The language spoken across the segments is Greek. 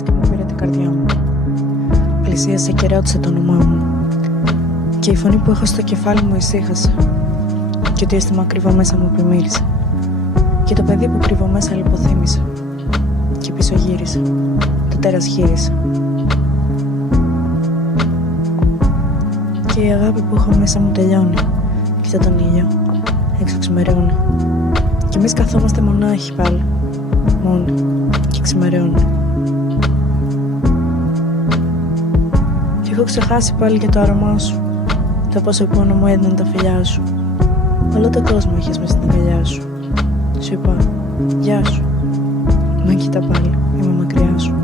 ήρθες και μου πήρε την καρδιά μου. Πλησίασε και ρώτησε το όνομά μου. Και η φωνή που έχω στο κεφάλι μου ησύχασε. Και το αίσθημα κρύβω μέσα μου πλημμύρισε. Και το παιδί που κρύβω μέσα λιποθύμησε. Και πίσω γύρισε. Το τέρας γύρισε. Και η αγάπη που έχω μέσα μου τελειώνει. Κοίτα τον ήλιο. Έξω ξημερώνει. Κι εμείς καθόμαστε μονάχοι πάλι. Μόνοι. Και ξημερώνει. Κι έχω ξεχάσει πάλι και το άρωμά σου. Το πόσο πόνο μου έδιναν τα φιλιά σου. Όλο τον κόσμο είχες μες στην αγκαλιά σου. Σου είπα, γεια σου. Μα κοίτα πάλι, είμαι μακριά σου.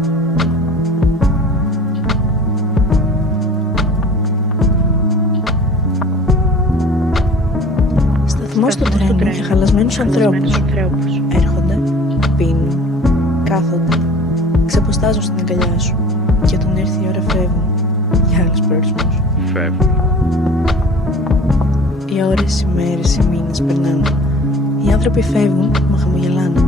Σταθμός του τρένου για χαλασμένους ανθρώπους. Έρχονται, πίνουν, κάθονται, ξεποστάζουν στην αγκαλιά σου. Και όταν έρθει η ώρα φεύγουν για άλλους προορισμούς. Οι ώρες, οι μέρες, οι μήνες περνάνε. Οι άνθρωποι φεύγουν, μα χαμογελάνε.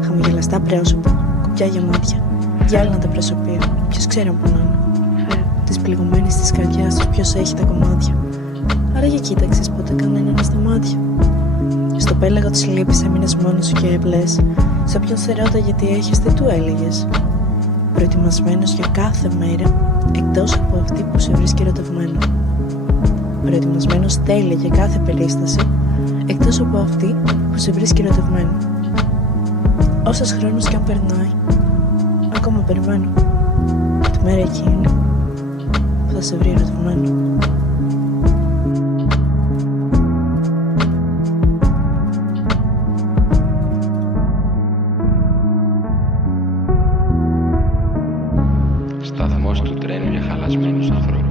Χαμογελαστά πρόσωπα, κουπιά για μάτια. Γυάλινα τα προσωπία, ποιος ξέρει που να είναι. Τις πληγωμένες της καρδιάς τους, ποιος έχει τα κομμάτια. Άρα για κοίταξες ποτέ κανέναν στα μάτια. Στο πέλαγο της λύπης έμεινες μόνος σου και έβλες. Σε όποιον σε ρώτα γιατί έχεις, τι του έλεγες. Προετοιμασμένος για κάθε μέρα, εκτός από αυτή που σε βρίσκει ερωτευμένο. Προετοιμασμένος τέλεια για κάθε περίσταση, εκτός από αυτή που σε βρίσκει ερωτευμένο. Όσος χρόνος κι αν περνάει, ακόμα περιμένω τη μέρα εκείνη που θα σε βρει ερωτευμένο. Σταθμός του τρένου για χαλασμένους ανθρώπους.